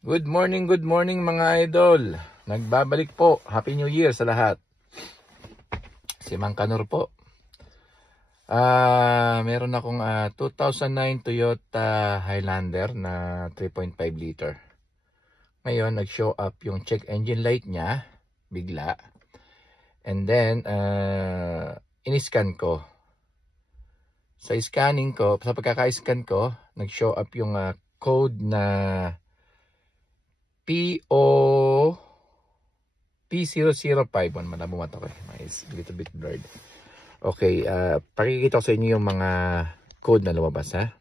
Good morning mga idol. Nagbabalik po. Happy New Year sa lahat. Si Mang Kanor po. Meron akong 2009 Toyota Highlander na 3.5 liter. Ngayon, nag-show up yung check engine light niya. Bigla. And then, in-scan ko. Sa scanning ko, sa pagkaka-scan ko, nag-show up yung code na P0051. Malabo mata ko. It's a little bit blurred. Okay, pakikita ko sa inyo yung mga code na lumabas ha.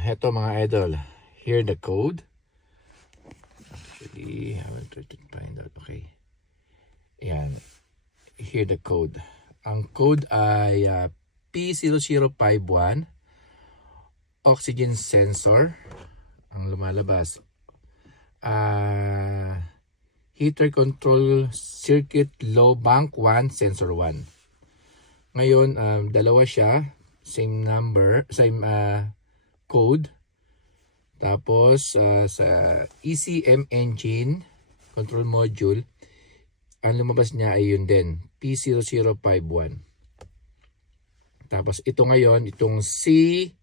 Heto mga idol. Here the code. Actually, I will try to find out. Okay. Yan. Here the code. Ang code ay P0051 oxygen sensor. Ang lumalabas. Heater control circuit low bank 1 sensor 1. Ngayon, dalawa siya. Same number, same code. Tapos, sa ECM engine control module, ang lumabas niya ay yun din. P0051. Tapos, ito ngayon, itong C120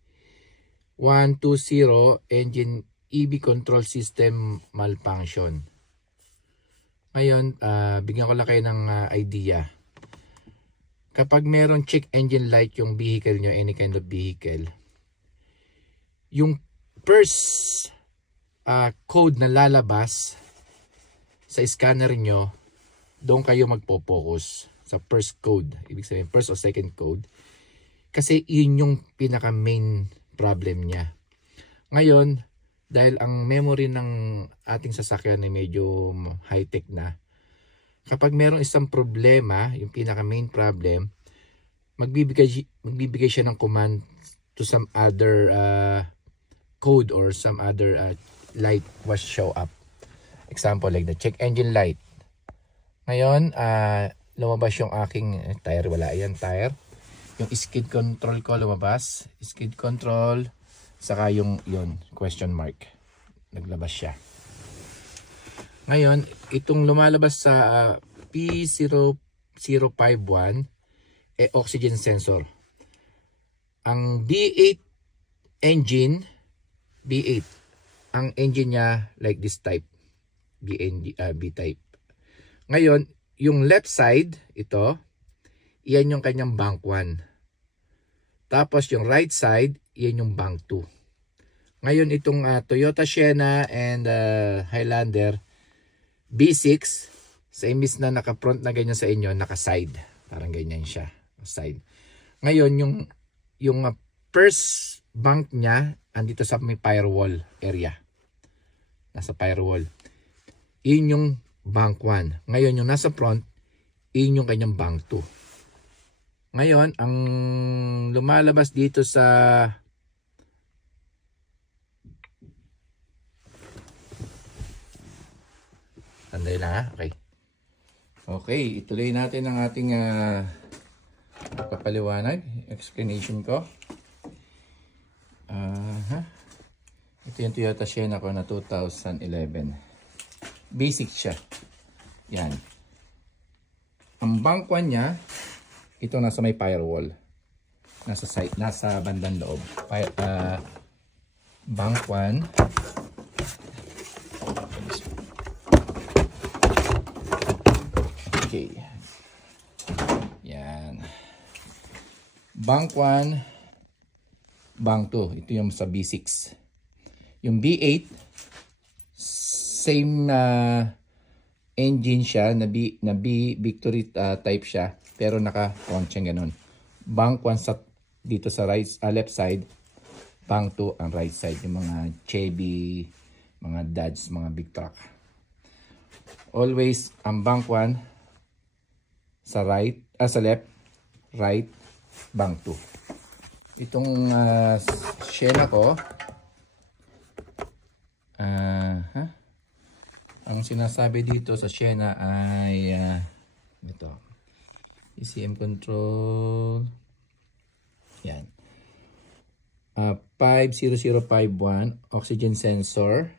engine EB control system malfunction. Ngayon, bigyan ko lang kayo ng idea. Kapag meron check engine light yung vehicle nyo, any kind of vehicle, yung first code na lalabas sa scanner nyo, doon kayo magpo-focus sa first code. Ibig sabihin, first or second code. Kasi yun yung pinaka main problem niya. Ngayon, dahil ang memory ng ating sasakyan ay medyo high-tech na, kapag merong isang problema, yung pinaka main problem, magbibigay siya ng command to some other code or some other light was show up. Example like the check engine light. Ngayon, lumabas yung aking tire. Wala yan, tire. Yung skid control ko lumabas. Skid control. Saka yung yun, question mark. Naglabas siya. Ngayon, itong lumalabas sa P0051 oxygen sensor. Ang B8 engine, B8, ang engine niya like this type. B-type. Ngayon, yung left side, ito, iyan yung kanyang bank 1. Tapos yung right side, yan yung bank 2. Ngayon itong Toyota Sienna and Highlander B6, sa imbis na naka-front na ganyan sa inyo, naka-side. Parang ganyan siya, side. Ngayon yung first bank niya andito sa may firewall area. Nasa firewall. Yun yung bank 1. Ngayon yung nasa front, yun yung kanyang bank 2. Ngayon, ang lumalabas dito sa sandali lang ha. Okay. Okay, ituloy natin ang ating kapaliwanag, explanation ko. Ito yung Toyota Sienna ko na 2011. Basic siya. Yan. Ang bank 1 niya, ito nasa may firewall. Nasa site, nasa bandang loob. Bank 1. Okay. Yan. Bank 1, bank 2. Ito yung sa B6. Yung B8, same engine siya, na B Victory type siya. Pero naka-front siya ganun. Bank 1 sa, dito sa right, left side. Bank 2 ang right side. Yung mga Chevy, mga Dodge, mga big truck. Always, ang bank 1 sa right, sa left, right, bank 2. Itong Sienna ko, ang sinasabi dito sa Sienna ay ito. ECM control. Yan. 50051 oxygen sensor,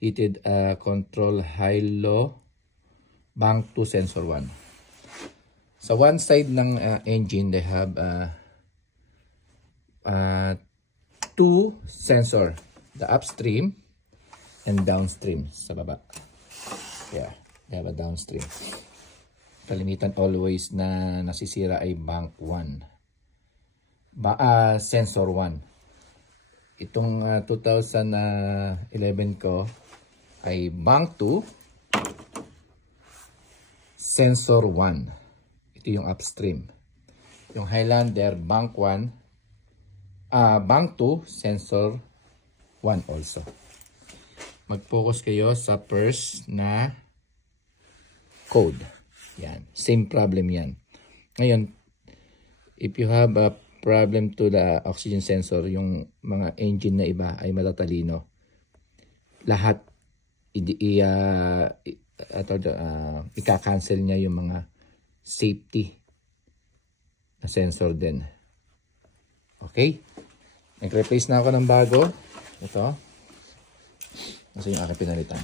heated control high-low, bank 2 sensor 1. Sa one side ng engine, they have 2 sensor, the upstream and downstream sa baba. Yeah, they have a downstream. Kalimitan always na nasisira ay bank 1. Sensor 1. Itong 2011 ko ay bank 2, sensor 1. Ito yung upstream. Yung Highlander bank 1, bank 2, sensor 1 also. Mag-focus kayo sa first na code. Yan, same problem yan. Ngayon, if you have a problem to the oxygen sensor, yung mga engine na iba ay matatalino. Lahat ika-cancel niya yung mga safety na sensor din. Okay? Nag-replace na ako ng bago. Ito. Kasi yung aking pinalitan.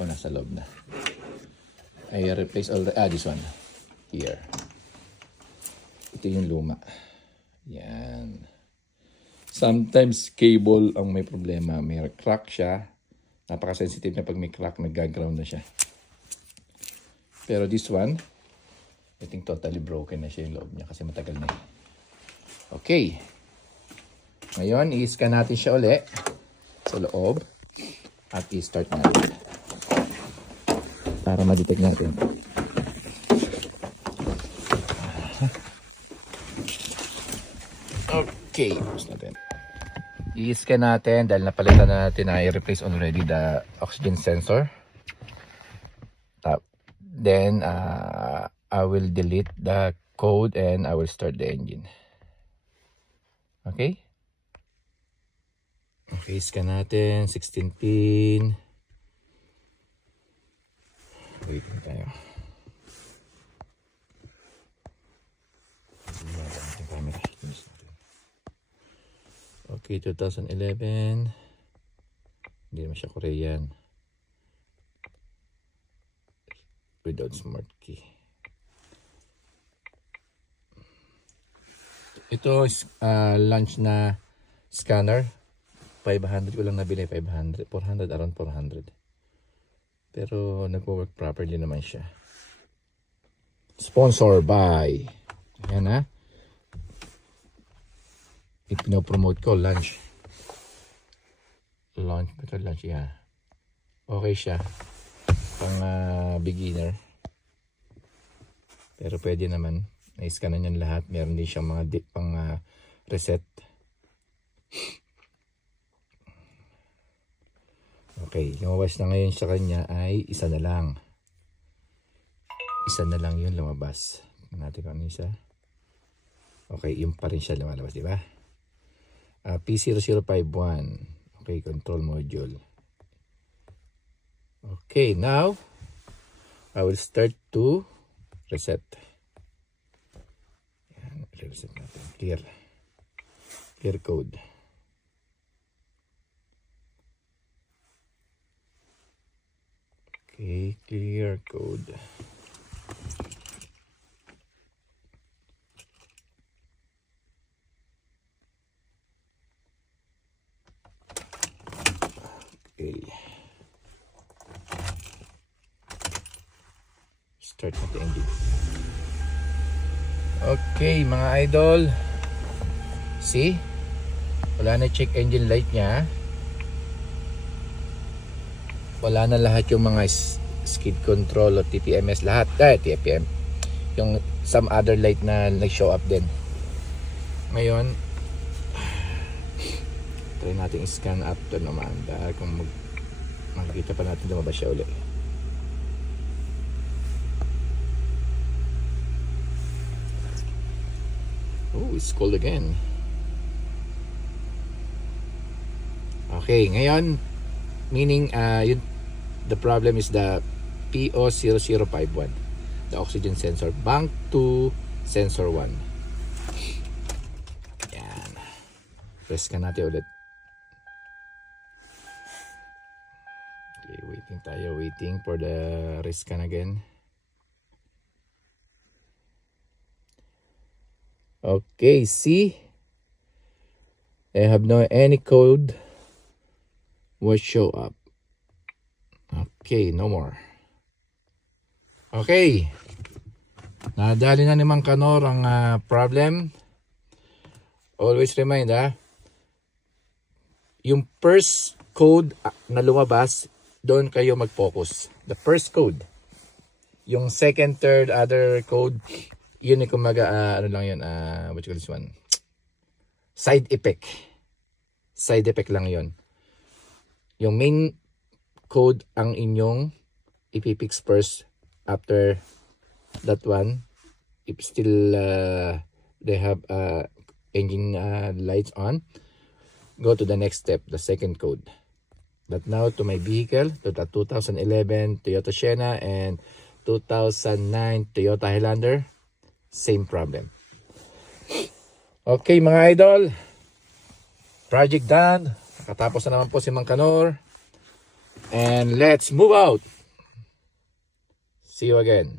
O, nasa loob na. I replace already. This one. Here. Ito yung luma. Yan. Sometimes cable ang may problema. May crack siya. Napaka-sensitive na pag may crack, nag-ground na siya. Pero this one, I think totally broken na siya yung loob niya kasi matagal na. Okay. Ngayon, i-scan natin siya uli sa loob at i-start natin para ma-detect natin. Okay, tapos natin. I-scan natin dahil napalitan na natin na i-replace already the oxygen sensor. Then, I will delete the code and I will start the engine. Okay? Okay, scan natin. 16 pin. Wait tayo. Okay, 2011. Hindi naman siya Korean. Without smart key. Ito is launch na scanner. 500 ko lang nabili. 500. 400. Around 400. Pero nagwo-work properly naman siya. Sponsor by. Ayan ha. Ipinopromote ko. Launch. Ito launch. Yeah. Okay siya. Pang beginner. Pero pwede naman. Na-scan na yan lahat. Meron din siyang mga pang reset. Okay, lumabas na ngayon sa kanya ay isa na lang. Isa na lang yun lumabas. Tingnan natin kung ano isa. Okay, yung pa rin siya lumalabas, di ba? P0051. Okay, control module. Okay, now I will start to reset. Yan, reset natin. Clear code. Okay, clear code. Okay. Start natin engine. Okay, mga idol. See? Wala na check engine light niya. Wala na lahat yung mga skid control o TPMS lahat. TPM. Yung some other light na nag-show up din. Ngayon, try natin scan after naman. Dahil kung makikita pa natin lumabas siya ulit. Oh, it's cold again. Okay, ngayon, meaning, the problem is the P0051, the oxygen sensor, bank 2, sensor 1. Yan. Press ka natin ulit. Okay, waiting tayo. Waiting for the rest scan again. Okay, see? I have no any code will show up. Okay, no more. Okay. Nadali na ni Mang Kanor ang problem. Always remind yung first code na lumabas, doon kayo mag-focus. The first code. Yung second, third, other code, yun yung kumaga, ano lang yun, what you call this one? Side effect. Side effect lang yun. Yung main code ang inyong ipipix first. After that one, if still they have engine lights on, go to the next step, the second code. But now to my vehicle, to the 2011 Toyota Sienna and 2009 Toyota Highlander, same problem. Okay mga idol, project done. Nakatapos na naman po si Mang Kanor. And let's move out. See you again.